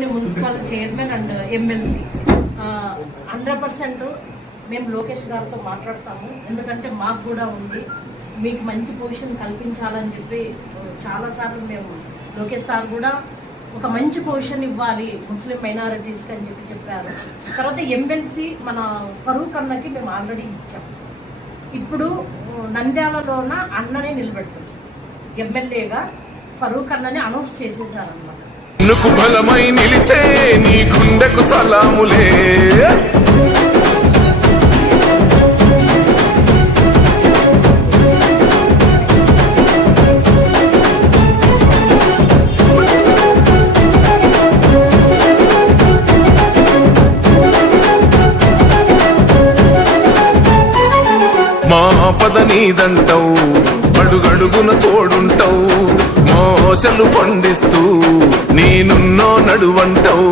Adoni municipal chairman and MLC hundred percent మేము లోకేష్ గారితో మాట్లాడతాము. ఎందుకంటే మాకు కూడా ఉంది. మీకు మంచి పొజిషన్ కల్పించాలని చెప్పి చాలాసార్లు మేము లోకేష్ సార్ కూడా ఒక మంచి పొజిషన్ ఇవ్వాలి ముస్లిం మైనారిటీస్కి అని చెప్పి చెప్పారు. తర్వాత ఎమ్మెల్సీ మన ఫరూక్ అన్నకి మేము ఆల్రెడీ ఇచ్చాం. ఇప్పుడు నంద్యాలలోన అన్ననే నిలబెడుతుంది. ఎమ్మెల్యేగా ఫరూక్ అన్నని అనౌన్స్ చేసేసారనమాట కన్నుకు బలమై నిలిచే నీ గుండెకు సలాములే. మా పద నీదంటావు అడుగడుగున తోడుంటావు. దోశలు పండిస్తూ నేనున్నో నడువంటవు